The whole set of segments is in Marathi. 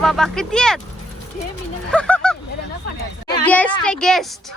बाबा किती आहेत? गेस्ट आहे गेस्ट.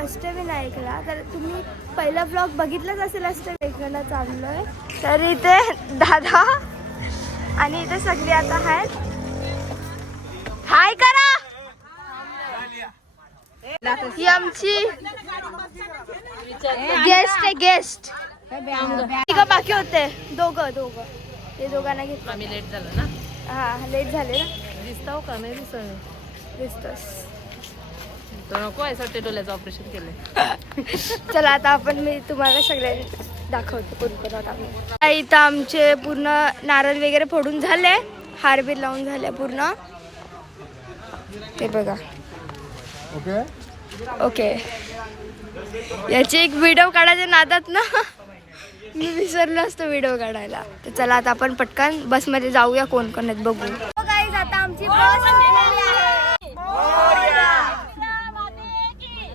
अष्टविनायकला. तर तुम्ही पहिला ब्लॉग बघितलाच असेल अष्टविनायकला चाललोय. तर इथे दादा आणि इथे सगळे आता आहेत. हाय करा. ही आमची गेस्ट आहे गेस्ट. बाकी होते दोघं ते दोघांना घेतलं. आम्ही लेट झालो ना. हा लेट झाले ना. दिसतो का नाही दिसतोस. तो नको आहे डोळ्याचं ऑपरेशन केलंय. चला आता मी तुम्हाला सगळ्यांनी दाखवतो कोण आम्ही. इथं आमचे पूर्ण नारळ वगैरे फोडून झाले. हारबीर लावून झाले पूर्ण. ते बघा. ओके याची एक व्हिडिओ काढायच्या नादात ना मी विसरलो असतो व्हिडिओ काढायला. तर चला आता आपण पटकन बसमध्ये जाऊया. कोण कोण आहेत बघू. गाईज आता आमची बस आलेली आहे.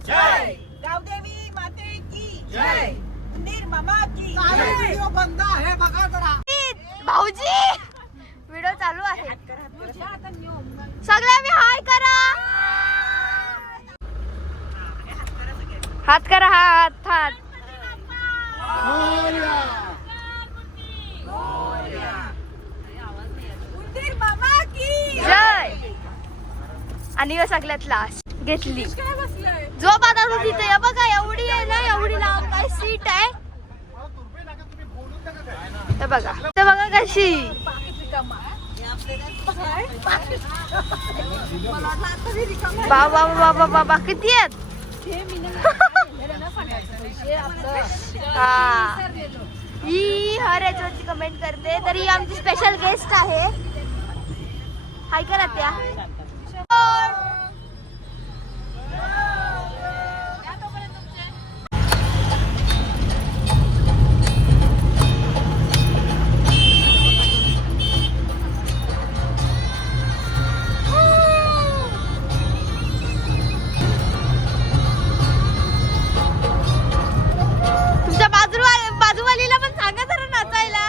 जय गावदेवी माते की जय मंदिर मामा की जय. व्हिडिओ बंद आहे बघा जरा. भाऊजी व्हिडिओ चालू आहे. सगळे मी हाय करा. हात करा. हात हात. मंदिर मामा की जय. आणि सगळ्यात लास्ट घेतली जो आता तू तिथे ये बघा. एवढी आहे ना एवढी लांब काय सीट आहे. ते बघा कशी. बाबा बाबा बाबा किती आहेत. हा ही हर याच्यावरती कमेंट करते. तर ही आमची स्पेशल गेस्ट आहे. हाय करा त्या. बाजूवालीला पण सांगा जरा नाचायला.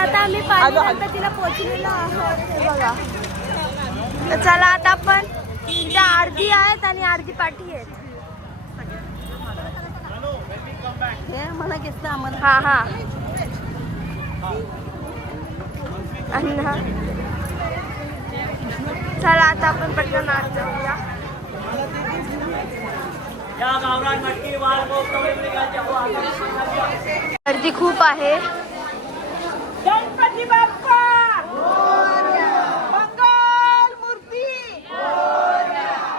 आता आम्ही पाणी गणपतीला पोहोचलेलो आहोत. बघा. तर चला आता आपण इथे आरती आहेत आणि आरती पाठी आहेत. मला घेतलं आम्हाला. हा चला आता आपण पटकन आत जाऊया. गर्दी खूप आहे. गणपती बाप्पा मंगल मूर्ती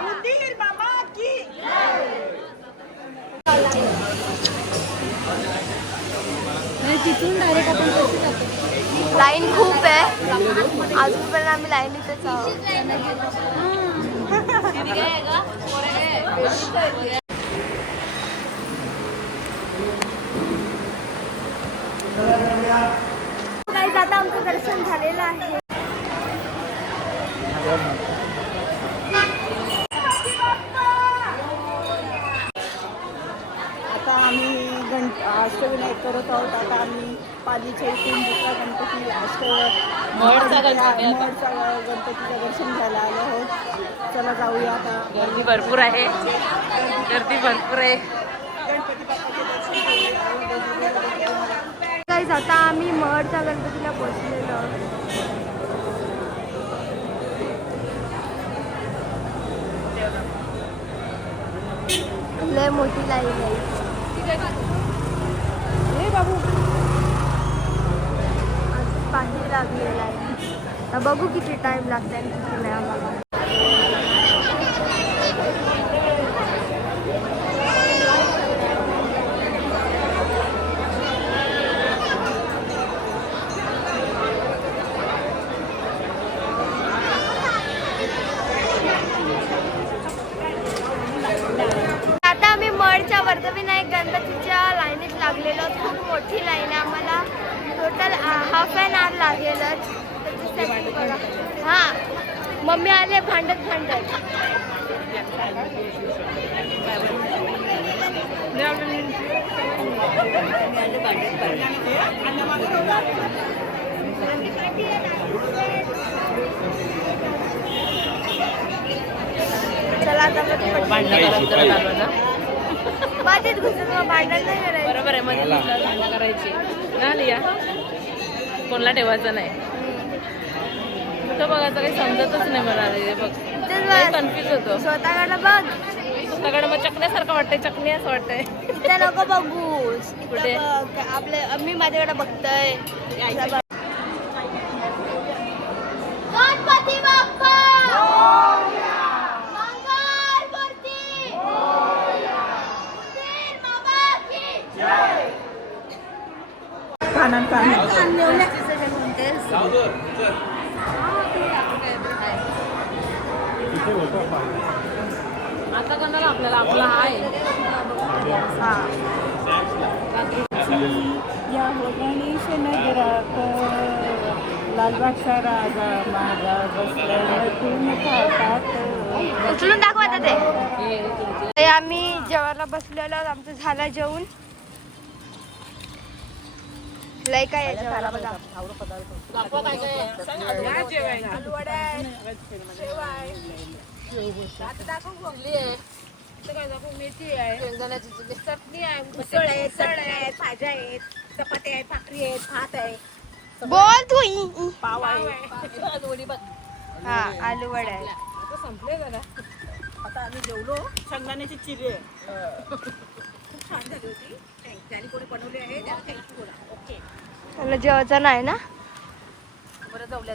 मंदिर मामा की तिथून डायरेक्ट आपण लाईन खूप आहे. अजून पण आम्ही लाईनीतच आहोत. आता आमचं दर्शन झालेलं आहे. आता आम्ही अष्टविनायक करत आहोत. आता आम्ही पालीच्या इथून दुसरा गणपती महडचा गणपतीचं दर्शन घ्यायला आलो आहोत. चला जाऊया आता. गर्दी भरपूर आहे. गणपती बाप्पाचे दर्शन घेऊया. आता आम्ही महडच्या गणपतीला पोचलेलो. लय मोठी लाईन आहे. बाबू पाणी लागलेलं आहे. आता बघू किती टाइम लागते आणि किती नाही आम्हाला. आता आम्ही मडच्या वर्धविनायक गणपतीच्या लाईनीत लागलेलो. खूप मोठी लाईन आहे. आम्हाला टोटल हाफ ॲन आवर लागेलच. हां मम्मी आले भांडत भांडत. चला आता माझीच घुसून भांडण नाही करायचं. बरोबर आहे. मध्ये भांडणं करायची ना लिया. कोणला ठेवायचं नाही. कुठं बघायचं काही समजतच नाही मला. बघ कन्फ्युज होतो. स्वतःकडे बघ. स्वतःकडे मग चकण्यासारखं वाटतंय. चकणी असं वाटतंय. तिथे नको बघू. कुठे? आपले मी माझ्याकडे बघतोय. गणपती बाप्पा मंगल मूर्ती कानात आता कोणाला आपल्याला आपला आहे. या हो गणेश नगरात लालबागचा राजा माझा बसला उचलून दाखवा आता ते. आम्ही जेवायला बसलेलो. आमचं झालं जेवण. लय काय आहे जेवायला बघा. मेथी आहे, शेंगदाण्याची चटणी आहे, उसळ आहे, चटणी आहे, भाज्या आहेत, चपाती आहे, भाकरी आहे, भात आहे, बोल तू. पाव आहे. हा आलू वडा आहे. संपले जरा. आता आम्ही जेवलो. शेंगदाण्याची चिरी आहे. खूप छान झाली होती. त्याने कोणी बनवली आहे त्याला थँक्यू बोला. ओके. त्याला जेवायचं नाही ना. बरं जाऊया.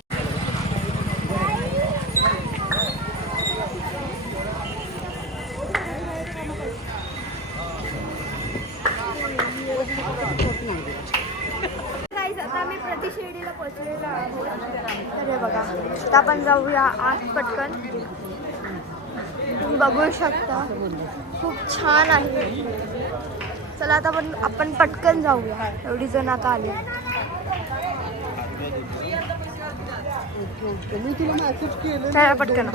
आता आम्ही प्रति शिर्डीला पोहोचलेलो आहोत. तर हे बघा आता आपण जाऊया आज पटकन. तुम्ही बघू शकता खूप छान आहे. चला आता आपण पटकन जाऊया. एवढी जण आता आली. चला पटकन.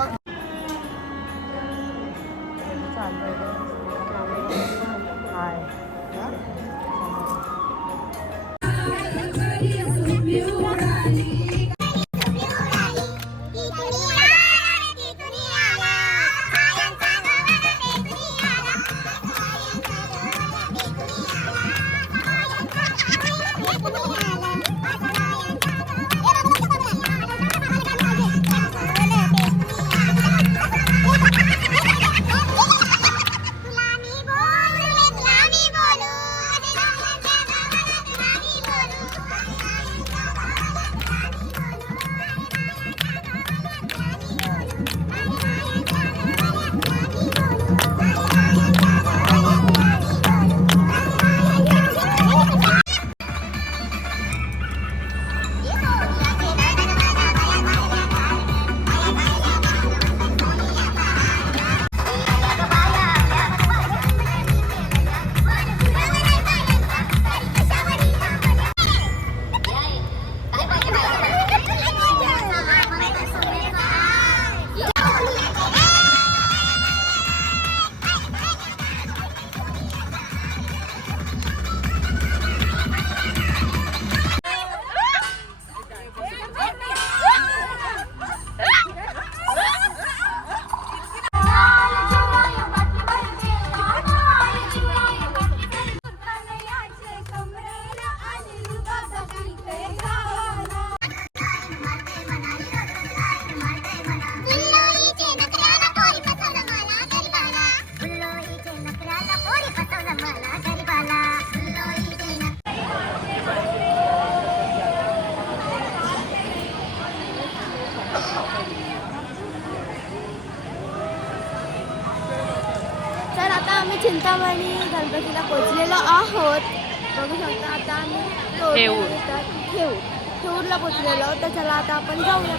चिंतामणी गणपतीला पोचलेलो आहोत. बघू शकता आता आम्ही ठेऊरला पोचलेलो आहोत. तर चला आता आपण जाऊया.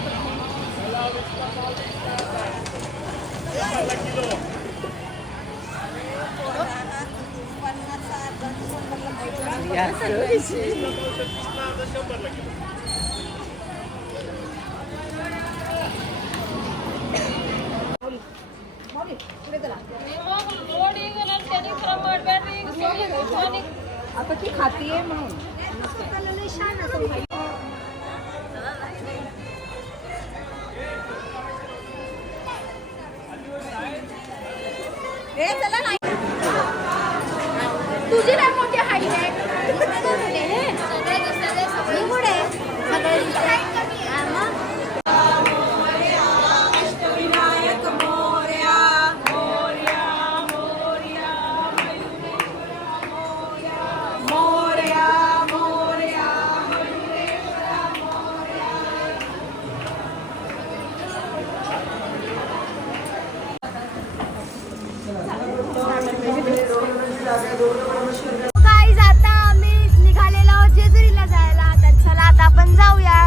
आता ती खातीये म्हणून तुझी नाही मोठी हाईट आहे. गाईज आता आम्ही निघालेलो आहोत जेजुरीला जायला. तर चला आता आपण जाऊया.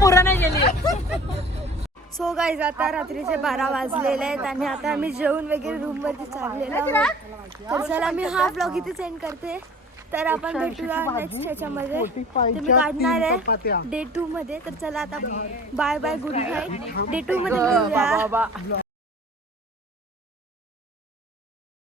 पुरा नाही गेली. सो गाईज आता रात्रीचे 12 वाजलेले आहेत आणि आता आम्ही जेवण वगैरे रूम मध्ये चाललेलो आहोत. तर चला मी हा ब्लॉग इथे सेंड करते. तर आपण भेटूया नेक्स्ट ह्याच्यामध्ये. ते मी काढणार आहे डे 2 मध्ये. तर चला आता bye bye good night. Day 2 मध्ये भेटूया.